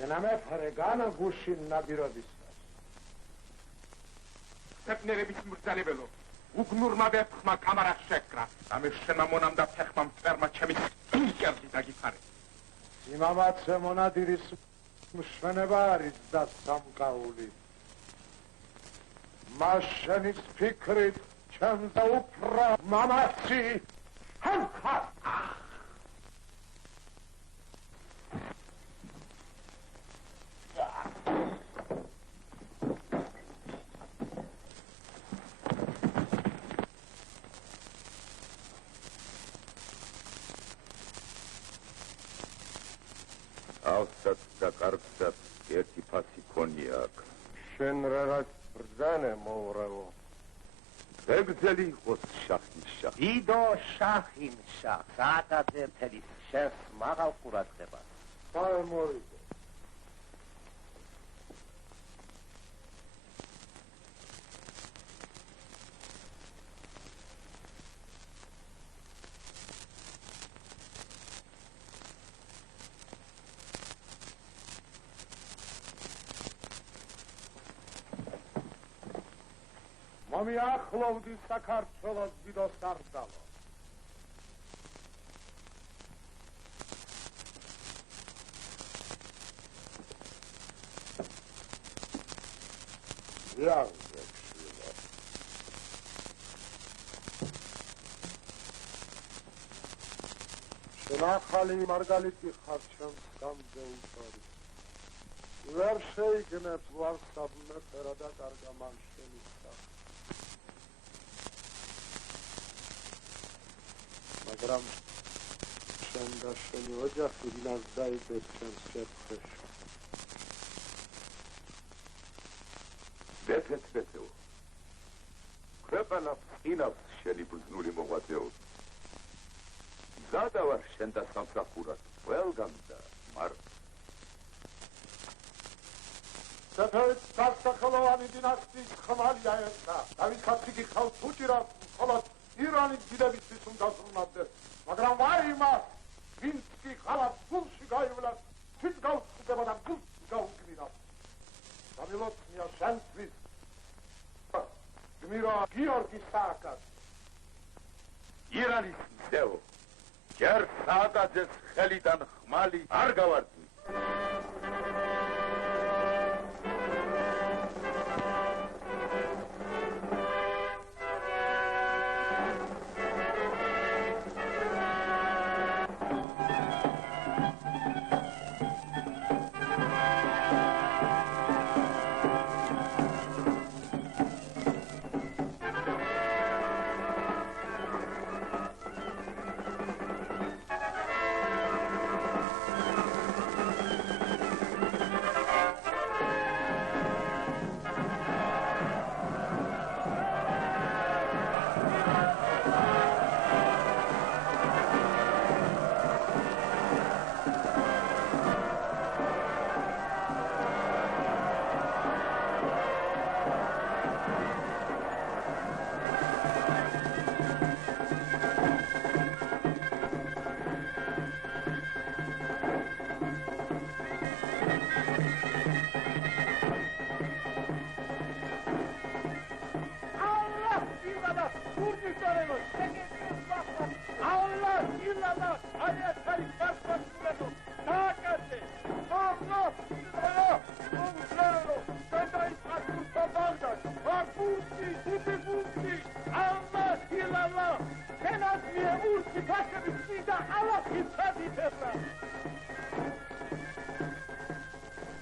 შენამეფარე განა გუშინ ნადირობისას. სეპნერების მბრძანებელო, უგნურმა ვეფხმა კამარა შეკრა და მე შენმა მონამ და ფეხმა მწერმა ჩემი კერდი დაგიფარე. სიმამაცე მონადირის მშვენება არის და სამკაული. მას შენის ფიქრით ჩემზე უფრო მამაცი ჰანქა. ავსად და კარგსად ერთი ფასი ქონია აქ. შენ რაღაც ბრძანე მოვრევო. ეგძელი იყოს შაჰინშაჰ. დიდო შაჰინშაჰ, სადაც ერთელის შენს მაღალ ყურადღებას. მოვიდე. მომიახლოვდი საქართველოს დიდო სარდალო. შენ ახალი მარგალიტი ხარ ჩემს გამზე უთარი. ვერ შეიგნებ ვარსაბ მეფერა და კარგა მან შენი სახე. მაგრამ შენ და შენი ოჯახი ვილას დაიდეს ჩემს შეფხეში. ვეთეთვეთეო, ქვეყანა ფინავს შენი ბრძნული მოღვაწეო. ზადა ვარ შენ და სამსახურად ყველგან და მარ სათაის სასახლოვანი დინასტიის ხმალია ერთა. დავის ხალხი ხალხ უჭირავს მხოლოდ ირანის დიდებისთვის უნდა ზრუნავდეს. მაგრამ ვაი მას, ვინც კი ხალხ გულში გაივლას, თვით გაუწდება და გულს გაუგმირავს. გამილოცნია შენთვის გმირა გიორგი სააკას. ირანის მზეო, ჯერ სააკაძეს ხელიდან ხმალი არ გავარდი.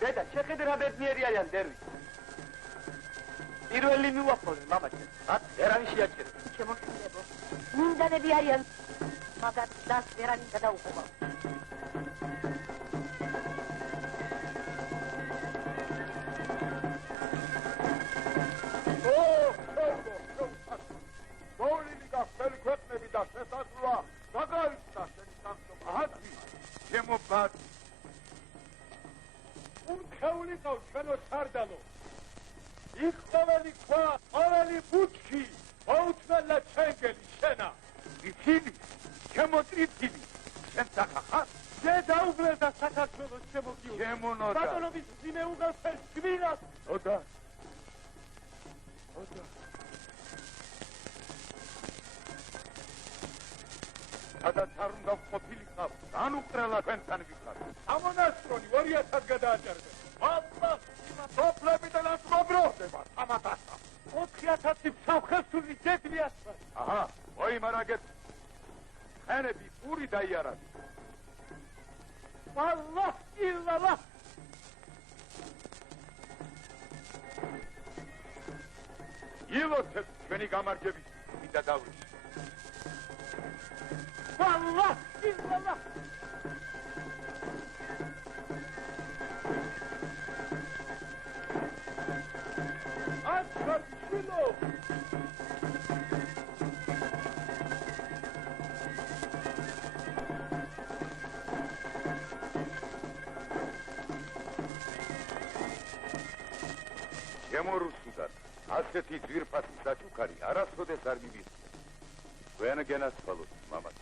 დედა, შეხედე რა ბედნიერი არიან დერვისი. პირველი მივაფრთხილე, მამაჩემ. ვერანი შეაჩერე. შემოშინებო. მინდანები არიან, მაგრამ დას ვერანი გადაუხობა. მოვლილი და ხელი ქვეყნები და შესაძლოა დაგაიცა შენი სამშობლო ათი ჩემო ბატონო. უნქეული ყავს ჩვენო სარდალო. იქ ყოველი ქვა, ყოველი ბუჩქი, მოუთმელა ჩენგელი შენა. ტრიფილი, ჩემო ტრიფილი, შენ სახახარ? დაუგლე და საქართველოს შემოგიო. ჩემო ნოდა. ბატონობის ძიმე უღელფეს გვირას. ნოდა. ნოდა. სადაც არ უნდა ყოფილიყავ, განუყრელა თქვენთან ვიყავ. ამონასტრონი 2000 გადააჭარბე. აბა, სოფლები და ნაცნობროდება, ამათასა. 4000 სამხელსული ძეგლი ასვა. აჰა, ой, მარაგეთ. ხენები პური დაიარად. ვალლაჰ ილალაჰ. ილოცეთ ჩვენი გამარჯვების მინდა დავრიშ. ვალლაჰ ილალაჰ. აშკარშილო. შემორუსუდან ასეთი ძვირფასი საჩუქარი არასოდეს არ მივიღია. თქვენ გენასწავლოთ მამაც.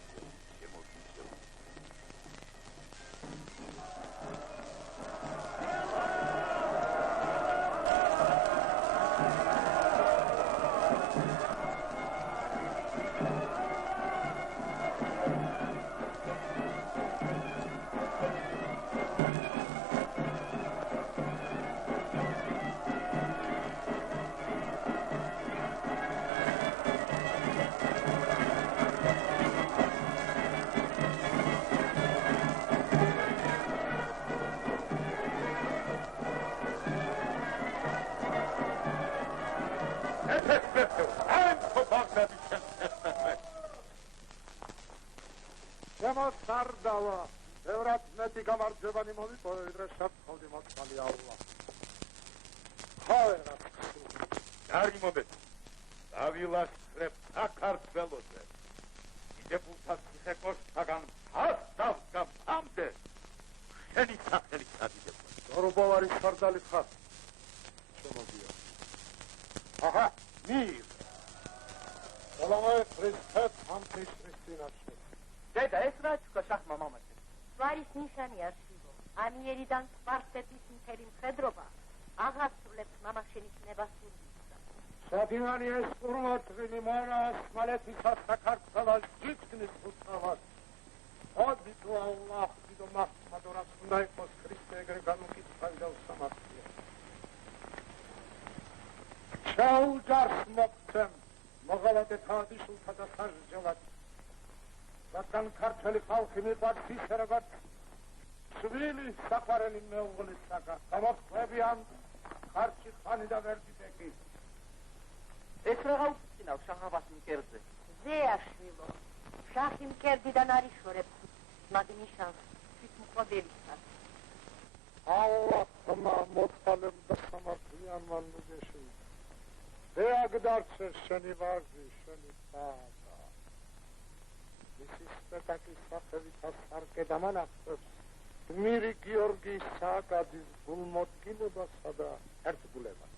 სარდალა, ბევრად მეტი გამარჯვებანი მოვიპო, ვიდრე საფრთხოვდი მოწყალი ალლა. ხავერად ხსოვდი. დარი მომეთ. დავილაშქრებ საქართველოზე. იდეპუტატ ციხე-კოშთაგან ფასდავს გაფამდე. შენი სახელი სადიდებ. დორობოვარი სარდალი ხარ. შემოგია. აჰა, მիր. სალამət respect ამ ქრისტიანში. დედა, ეს რა ჩუქა შახმა მამაჩემ? სვარის ნიშანი არშივო. ამიერიდან სპარსეთის მთელი მხედრობა აღასრულებს მამაშენის ნებასურვისა. საფინანი ეს ყურმოწვილი მონას მალეთისა საქართველოს ჯიგნის უცნაված. ხოდი თუ ალლაჰ დიდო მართლმადო რაც უნდა იყოს ქრისტე ეგრე განუკითხავი და უსამართლია. ჩაუჯარს მოგცემ მოღალატე თავდისულთა და სასჯელად. რადგან ქართველი ხალხი მიყვარს ისე როგორც ცვილი საყვარელი მეუღლისაგან გამოხმებიან ხარჩი ხანი და ვერდიტეკი. ეს რა უწინავ შაჰ-აბას მკერდზე? ზეაშვილო, შაჰი მკერდიდან არ იშორებს მაგ ნიშანს თვითმყოფელისას. ალლაჰმა მოწყალებ და სამართლიანმა ნუგეში. ეაგდარჩე შენი ვარდი, შენი თათა. მისი სპექტაკლის სახელით ასარკე დამანახებს გმირი გიორგის სააკაძის გულმოდგინებასა და ერთგულებას.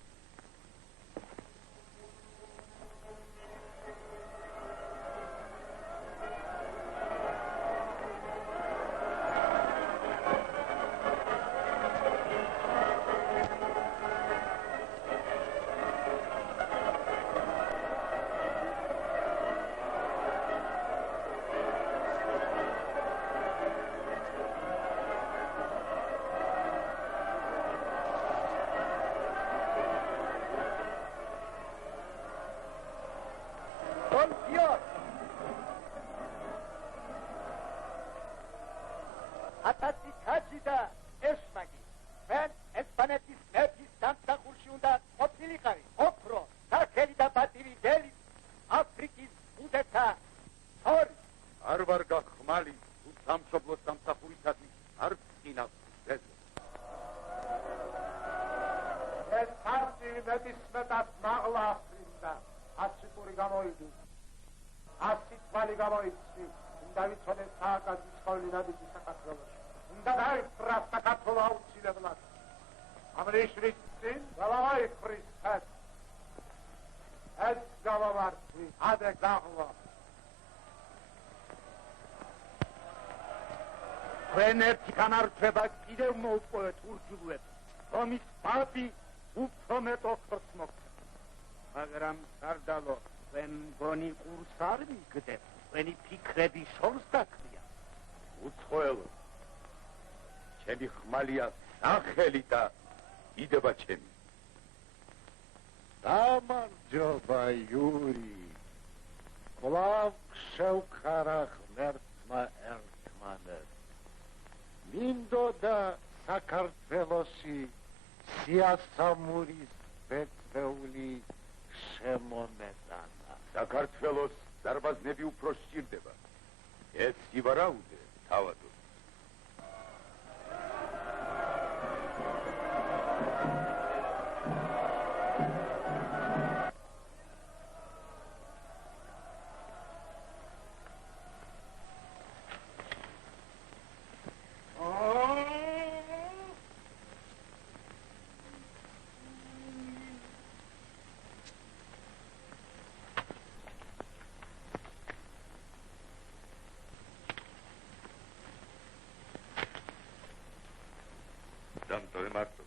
ათასი თაჯი და ეშმაგი. მენ ესპანეთის მეფის დამსახურში უნდა ყოფილიყავი. ოქრო, სახელი და პატივი დელი აფრიკის უდეთა თორი. არ ვარ გახმალი თუ სამშობლოს დამსახურისადმი არ წინავს ძეზე. ეს ხარჯი მეტისმეტად მაღლა აფრინდა. 100 პური გამოიდი. 100 თვალი გამოიცი. უნდა ვიცოდე სააკაძის ყოვლინადიდი საქართველოში. უნდა დაიფრა საქართველო აუცილებლად. ამრიშრის წინ გავაიფრის ეს. ეს გავავარდი. ადე გაღლა. თქვენ ერთი განარჩება კიდევ მოუპოვეთ ურჯულებს, რომის პაპი უფრო მეტ ოქროს მოგცემ. მაგრამ სარდალო, თქვენ გონი ყურს არ მიგდეთ, თქვენი ფიქრები შორს დაკლია. უცხოელო, ჩემი ხმალია სახელი და დიდება ჩემი. გამარჯობა იური. კვლავ შევქარა ღმერთმა ერთმანეთს. მინდოდა საქართველოში სიასამურის ბეწვეული შემომეტანა. საქართველოს დარბაზნები უფრო სჭირდება. ეს ივარაუდე, თავადო. დამტოვე მარტო.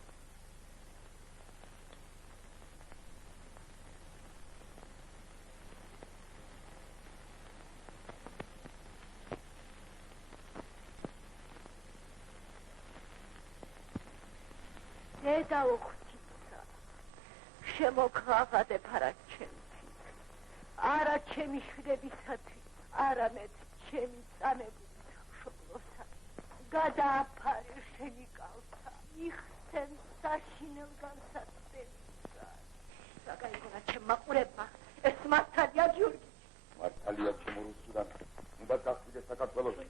დედა უხთისა, შემოგღაღადებ არა ჩემთვის, არა ჩემი შვილებისათვის, არამედ ჩემი წამებული სამშობლოსათვის. გადააფარე შენი კალთა, იხსენ საშინელ განსაცდელისა. საგაიგონა ჩემმა ყურებმა, ეს მართალია გიორგი? მართალია ჩემო რუსუდან, უნდა გასვიდე საქართველოში.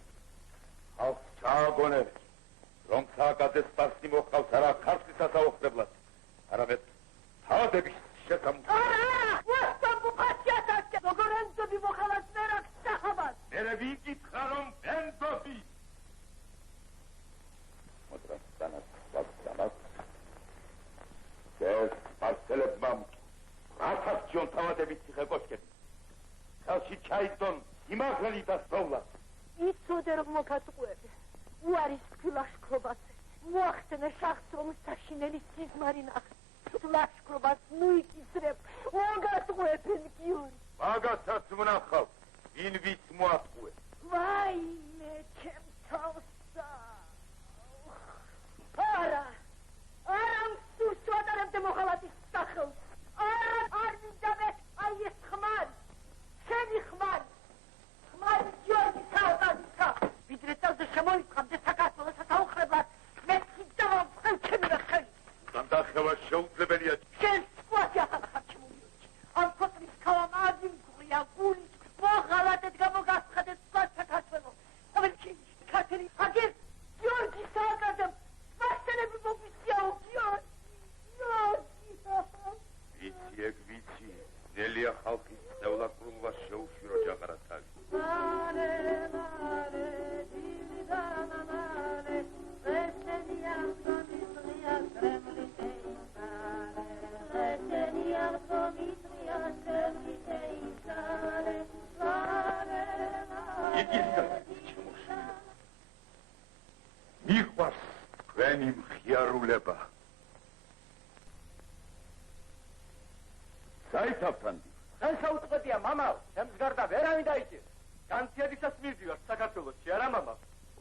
ხალხს ჩააგონე, რომ სააკაძეს სპარსი მოჰყავს არა ქართლისას აუხსებლად, არამედ თავადების შესამუშავებლად. არა! უასტამბო პასიათაშე! როგორ ენდობი მოხალას ვერაქ სახაბად? მერე ვიკითხა, რომ ენდობი. მოძრას დანაც ვაგდამას. ეს პარცელებმა რათაქციონ თავადების ციხე კოშკები. ხელში ჩაიდონ იმაღლელი და სწოვლა. იცოდე რომ მოგაწყვეტე. უარის ლაშქრობაზე. მოახსენე შახს რომ საშინელი სიზმარი ნახე. ლაშქრობას ნუიკისრებ. მოგაწყვეტენ გიორგი. მაგასაც ვნახავ. ვინ ვით მოატყუე. ვაიმე ჩემ შელია ხალხის წევლაკრულვა შეუშვირო ჯაყარა თავი. მიყვარს თქვენი მხიარულება. საითავთანდი. ხან საუწყებია მამაო, ჩემს გარდა ვერავინ დაიჭირს. განცდიდისას მივდივარ საქართველოში, არა მამაო?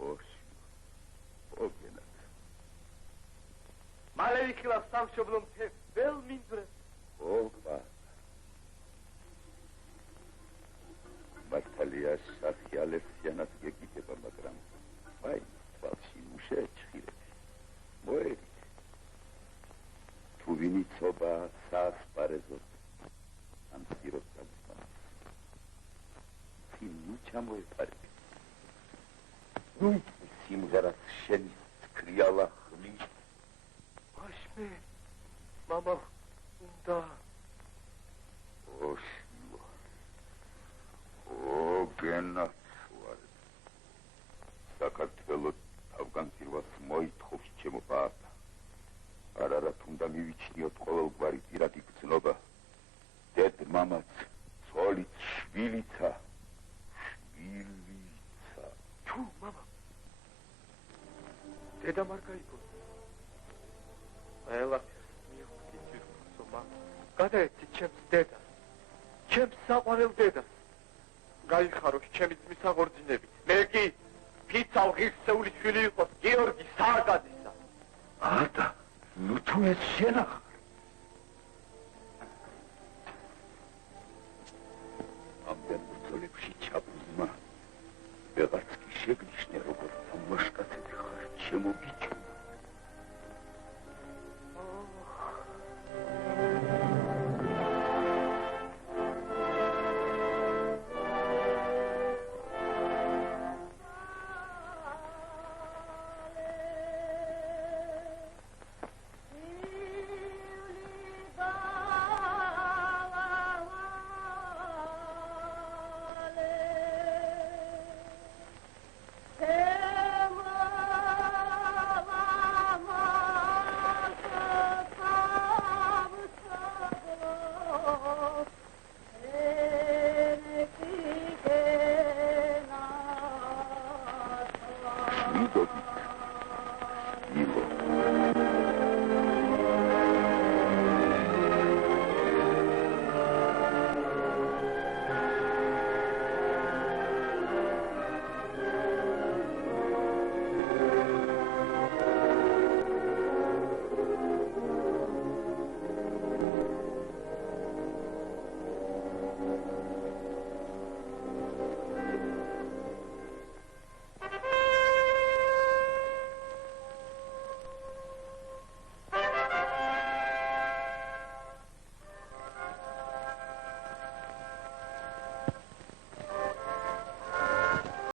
ოშ. ოგენად. მალე ვიხილავ სამშობლო მთებს, վել მინდვრებს. ოგვა. მართალია სახიალესიანად გეკითხება, მაგრამ აი, თვალში უშეჩხირეთ. მოერით. თუ ვინიცობა საასპარეზოდ ან სიროთ გაგსპარეს. ნუ ჩამოეპარებ. ნუ სიმღერას შენი სკრიალა ხმი. აშმე, მამა, უნდა. ოშიო. ოგენად ვარ. საქართველოს თავგანწირვას მოითხოვს ჩემო პაპა. არარათ უნდა მივიჩნიოთ ყოველგვარი პირადი გრძნობა. დედ მამაც, ცოლიც, შვილიცა. შვილიცა. თუ, მამა. დედა მარ გაიგო. ყველაფერს მივხვდი ძირფასო მამა. გადაეცი ჩემს დედას. ჩემს საყვარელ დედას. გაიხაროს ჩემი ძმის აღორძინებით. მე კი ფიცალ ღირსეული შვილი იყოს გიორგი სააკაძისა. ატა, ნუ თუ ეს შენახა.